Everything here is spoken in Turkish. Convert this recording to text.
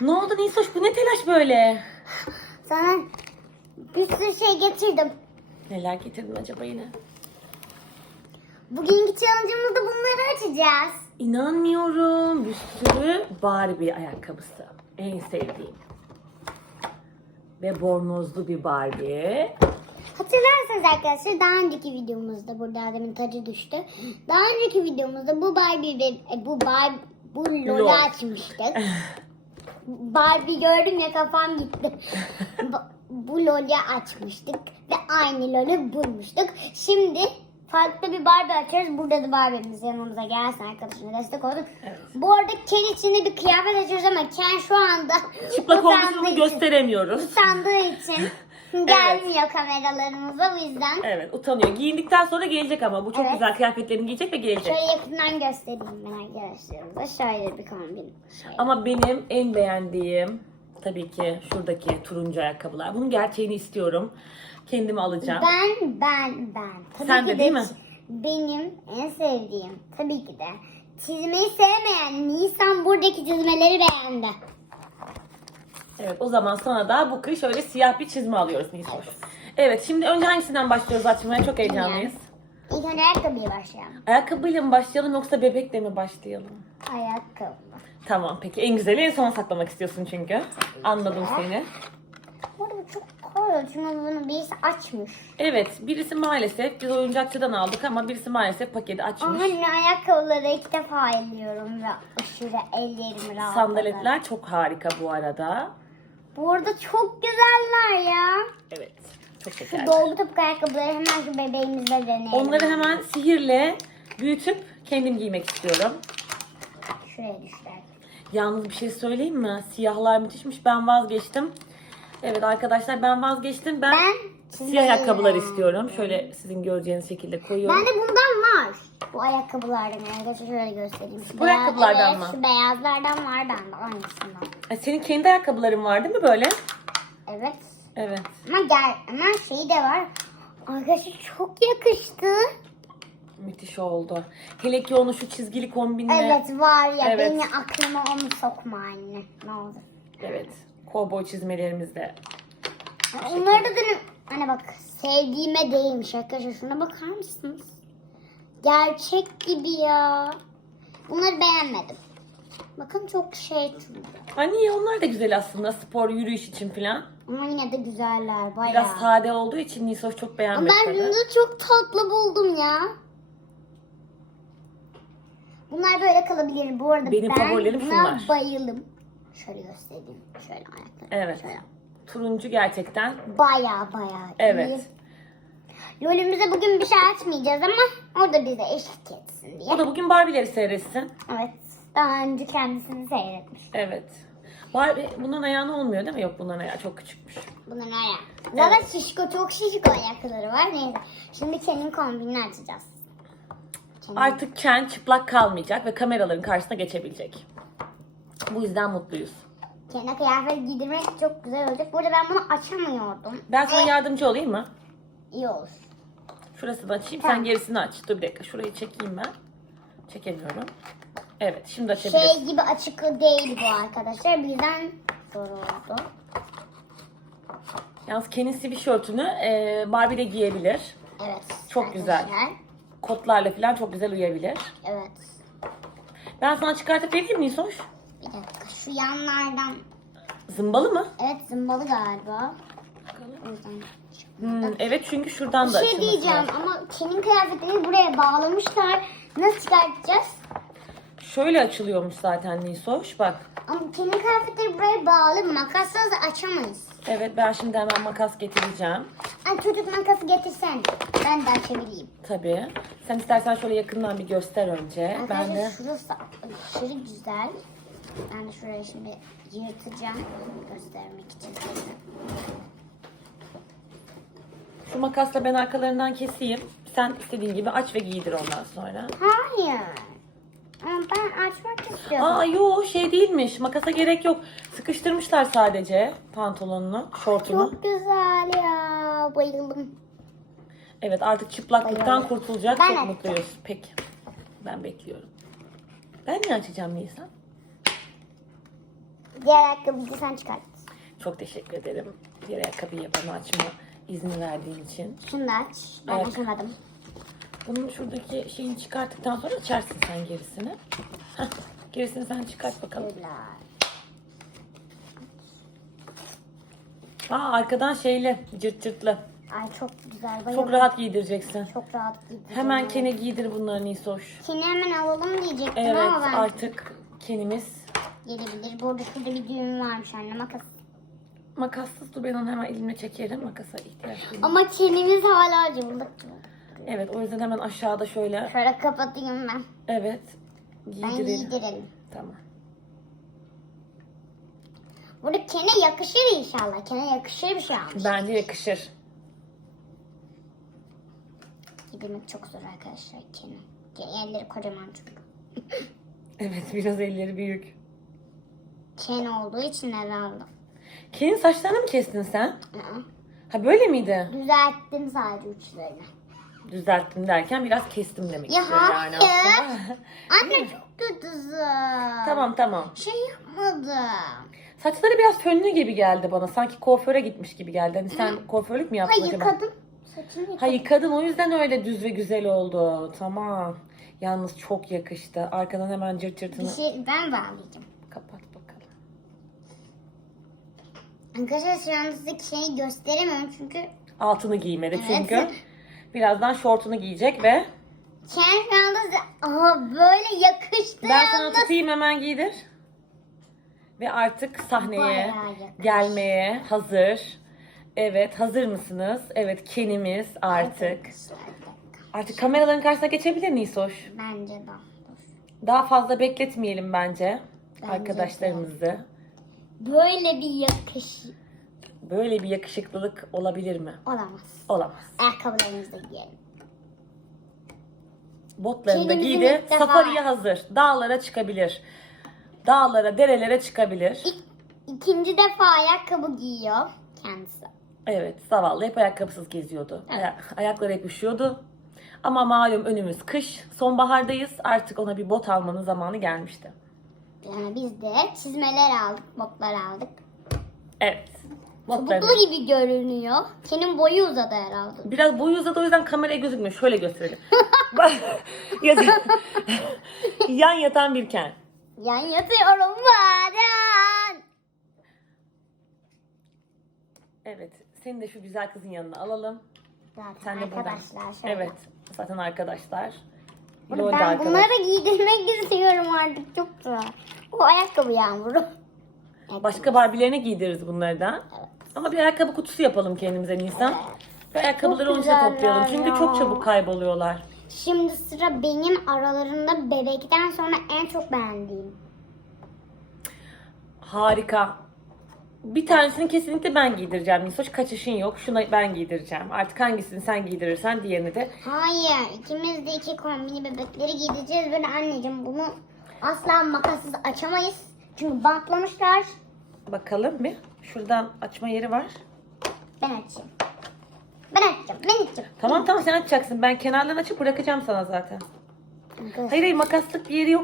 Ne oldu Nisoş bu ne telaş böyle? Sana bir sürü şey getirdim. Neler getirdin acaba yine? Bugünkü challenge'ımızda bunları açacağız. İnanmıyorum. Bir sürü Barbie ayakkabısı. En sevdiğim. Ve bornozlu bir Barbie. Hatırlarsanız arkadaşlar daha önceki videomuzda burada Adem'in tacı düştü. Daha önceki videomuzda bu Barbie ve e, bu Barbie bu Lol. LOL'u açmıştık. Barbie gördüm ya kafam gitti. Bu- LOL'ü açmıştık ve aynı LOL'ü bulmuştuk. Şimdi farklı bir Barbie açıyoruz. Burada da Barbie'miz yanımıza gelsin arkadaşına destek olsun. Evet. Bu arada Ken içinde bir kıyafet açıyoruz ama Ken şu anda Çıplak olduğunu gösteremiyoruz. Utandığı için gelmiyor kameralarımıza o yüzden. Evet utanıyor. Giyindikten sonra gelecek ama. Bu çok Evet. güzel kıyafetlerini giyecek ve gelecek. Şöyle yakından göstereyim ben arkadaşlarımıza. Şöyle bir kombin. Şöyle. Ama benim en beğendiğim tabii ki şuradaki turuncu ayakkabılar. Bunun gerçeğini istiyorum. Kendime alacağım. Ben, ben, ben. Tabii Sen de değil mi? Benim en sevdiğim tabii ki de çizmeyi sevmeyen Nisan buradaki çizmeleri beğendi. Evet o zaman sana da bu kış öyle siyah bir çizme alıyoruz Nisoş. Evet şimdi önce hangisinden başlıyoruz açmaya? Çok heyecanlıyız. İlk önce ayakkabıya başlayalım. Ayakkabıyla mı başlayalım yoksa bebekle mi başlayalım? Ayakkabı. Tamam peki en güzeli en sona saklamak istiyorsun çünkü. Anladım seni. Bu arada bu çok kolay çünkü bunu birisi açmış. Evet birisi maalesef biz oyuncakçıdan aldık ama birisi maalesef paketi açmış. Anne ayakkabıları ilk defa elliyorum ve aşırı ellerimi rahatladı. Sandaletler çok harika bu arada. Bu arada çok güzeller ya. Evet çok Şu şeker. dolgu topuk ayakkabıları hemen şu bebeğimizle deneyelim. Onları hemen sihirle büyütüp kendim giymek istiyorum. Şuraya düşler. Yalnız bir şey söyleyeyim mi? Siyahlar müthişmiş. Ben vazgeçtim. Evet arkadaşlar ben vazgeçtim. Ben, Ben siyah ayakkabılar istiyorum. Şöyle sizin göreceğiniz şekilde koyuyorum. Bende bundan var. Bu ayakkabılardan arkadaşlar şöyle göstereyim. Şu Bu beyaz- ayakkabılardan evet, mı? Şu beyazlardan var bende aynısından. Ay, Senin kendi ayakkabıların var değil mi böyle? Evet. Evet. Ama gel ama şey de var. Arkadaşlar çok yakıştı. Müthiş oldu. Hele ki onu şu çizgili kombinle. Evet var ya Evet. beni aklıma onu sokma anne. Ne olur. Evet. Kovboy çizmelerimizle. Onları da. Hani bak sevdiğime değilmiş arkadaşlar. Şuna bakar mısınız? Gerçek gibi ya. Bunları beğenmedim. Bakın çok şey çünkü. Ay niye onlar da güzel aslında spor yürüyüş için falan. Ama yine de güzeller bayağı. Biraz sade olduğu için Nisoş çok Ama beğenmedi ben tabii. bunu çok tatlı buldum ya. Bunlar böyle kalabilir. Bu arada Benim ben favorilerim buna şunlar. bayıldım. Şöyle göstereyim. Şöyle ayaklarım. Evet. Şöyle. Turuncu gerçekten. Baya baya Evet. iyi. Lolümüze bugün bir şey açmayacağız ama o da bize eşlik etsin diye. O da bugün Barbie'leri seyretsin. Evet. Daha önce kendisini seyretmiş. Evet. Barbie bunun ayağına olmuyor değil mi? Yok bunların ayağı çok küçükmüş. Bunun ayağı. Zaten şişko çok şişko ayakları var. Neyse. Şimdi senin kombinini açacağız. Kenin- Artık Ken çıplak kalmayacak ve kameraların karşısına geçebilecek. Bu yüzden mutluyuz. Kendine kıyafet giydirmek çok güzel olacak. Burada ben bunu açamıyordum. Ben sana Eh, yardımcı olayım mı? iyi olur. Şurasını açayım. Sen gerisini aç. Dur bir dakika. Şurayı çekeyim ben. Çekemiyorum. Evet. Şimdi açabiliriz. Şey gibi açık değil bu arkadaşlar. Birden zor oldu. Yalnız Ken'in sweatshirt'ünü e, Barbie de giyebilir. Evet. Çok güzel. Kotlarla falan çok güzel uyabilir. Evet. Ben sana çıkartıp vereyim mi Soş? Bir dakika şu yanlardan. Zımbalı mı? Evet zımbalı galiba. O yüzden. Hmm, evet çünkü şuradan Bir da şey açılması diyeceğim lazım. ama Ken'in kıyafetlerini buraya bağlamışlar. Nasıl çıkartacağız? Şöyle açılıyormuş zaten Nisoş. Bak. Ama Ken'in kıyafetleri buraya bağlı. Makasla da açamayız. Evet ben şimdi hemen makas getireceğim. Ay çocuk makası getirsen. Ben de açabileyim. Tabii. Sen istersen şöyle yakından bir göster önce. Ben Arkadaşlar de şurası aşırı güzel. Ben de şurayı şimdi yırtacağım göstermek için. Şu makasla ben arkalarından keseyim. Sen istediğin gibi aç ve giydir ondan sonra. Hayır. Ama ben açmak istiyorum. Aa yo şey değilmiş. Makasa gerek yok. Sıkıştırmışlar sadece pantolonunu, şortunu. Çok güzel ya. Bayıldım. Evet artık çıplaklıktan Bayıldım. kurtulacak. Ben Çok açacağım. mutluyuz. Peki. Ben bekliyorum. Ben ne açacağım Nisan? Diğer ayakkabıyı sen çıkart. Çok teşekkür ederim. Diğer ayakkabıyı bana açma izni verdiğin için. Şunu da aç. Ben Ayak- açamadım. Bunun şuradaki şeyini çıkarttıktan sonra açarsın sen gerisini. Heh, gerisini sen çıkart bakalım. Şöyle. Aa arkadan şeyli, cırt cırtlı. Ay çok güzel. bayıldım. Çok rahat giydireceksin. Çok rahat giydireceğim. Hemen. Ken'e giydir bunları Nisoş. Seni hemen alalım diyecektim Evet ama ben artık Ken'imiz gelebilir. Bu arada şurada bir düğüm varmış anne makas. Makassız dur ben onu hemen elimle çekerim. Makasa ihtiyaç duyuyorum. Ama çenemiz hala cıvıldık. Evet o yüzden hemen aşağıda şöyle Şöyle kapatayım ben. evet Ben giydirelim. Tamam. Burada kene yakışır inşallah. Kene yakışır bir şey almış. Bence yakışır. Giydirmek çok zor arkadaşlar. Kene elleri kocaman çünkü. Evet biraz elleri büyük. Kene olduğu için herhalde. Ken'in saçlarını mı kestin sen? Ha böyle miydi? Düzelttim sadece uçlarını. Düzelttim derken biraz kestim demek Ya istiyor yani hayır. aslında. Anne çok kötüsün. tamam tamam. Şey yapmadım. Saçları biraz fönlü gibi geldi bana. Sanki kuaföre gitmiş gibi geldi. Hani sen kuaförlük mü yaptın Hayır acaba? kadın. Saçını yıkadım. Ha yıkadın o yüzden öyle düz ve güzel oldu. Tamam. Yalnız çok yakıştı. Arkadan hemen cırt Bir cırtını şey ben bağlayacağım. kapat bakalım. Arkadaşlar şu anda size şeyi gösteremiyorum çünkü Altını giymedi Evet. çünkü. Birazdan şortunu giyecek ve Ken şu anda Aha böyle yakıştı. ben sana yalnız. tutayım hemen giydir. Ve artık sahneye gelmeye hazır. Evet hazır mısınız? Evet Kenimiz artık. Artık kameraların karşısına geçebilir miyiz hoş? Bence de. Dur. Daha fazla bekletmeyelim bence, Bence arkadaşlarımızı. Böyle bir yakış Böyle bir yakışıklılık olabilir mi? olamaz. Olamaz. Ayakkabılarımızı da giyelim. Botlarını da Kendimizin giydi. ilk defa- Safari'ye hazır. Dağlara çıkabilir. Dağlara, derelere çıkabilir. İlk, ikinci defa ayakkabı giyiyor kendisi. Evet, zavallı hep ayakkabısız geziyordu. Aya- ayakları hep üşüyordu. Ama malum önümüz kış, sonbahardayız. Artık ona bir bot almanın zamanı gelmişti. Yani biz de çizmeler aldık, botlar aldık. Evet. Çubuklu gibi görünüyor. Senin boyu uzadı herhalde. Biraz boyu uzadı o yüzden kameraya gözükmüyor. Şöyle gösterelim. Bak, yat- Yan yatan bir ken. Yan yatıyorum bazen. Evet. Seni de şu güzel kızın yanına alalım. Zaten Sen de buradan. arkadaşlar şöyle. Evet. Zaten arkadaşlar. De ben arkadaş. bunları giydirmek istiyorum artık çok güzel. Bu ayakkabı yağmuru. Başka Barbie'lerine giydiririz bunları da. Evet. Ama bir ayakkabı kutusu yapalım kendimize Nisan. Ve ayakkabıları onun toplayalım. Çünkü ya. çok çabuk kayboluyorlar. Şimdi sıra benim aralarında bebekten sonra en çok beğendiğim. Harika. Bir tanesini kesinlikle ben giydireceğim Nisoş. Kaçışın yok. Şuna ben giydireceğim. Artık hangisini sen giydirirsen diğerini de. Hayır, ikimiz de iki kombini bebekleri giydireceğiz. Böyle anneciğim bunu asla makassız açamayız. Çünkü bantlamışlar. Bakalım bir. Şuradan açma yeri var. Ben açayım. Ben açacağım, ben açacağım. Tamam tamam sen açacaksın. Ben kenarlarını açıp bırakacağım sana zaten. Hayır hayır makaslık bir yeri yok.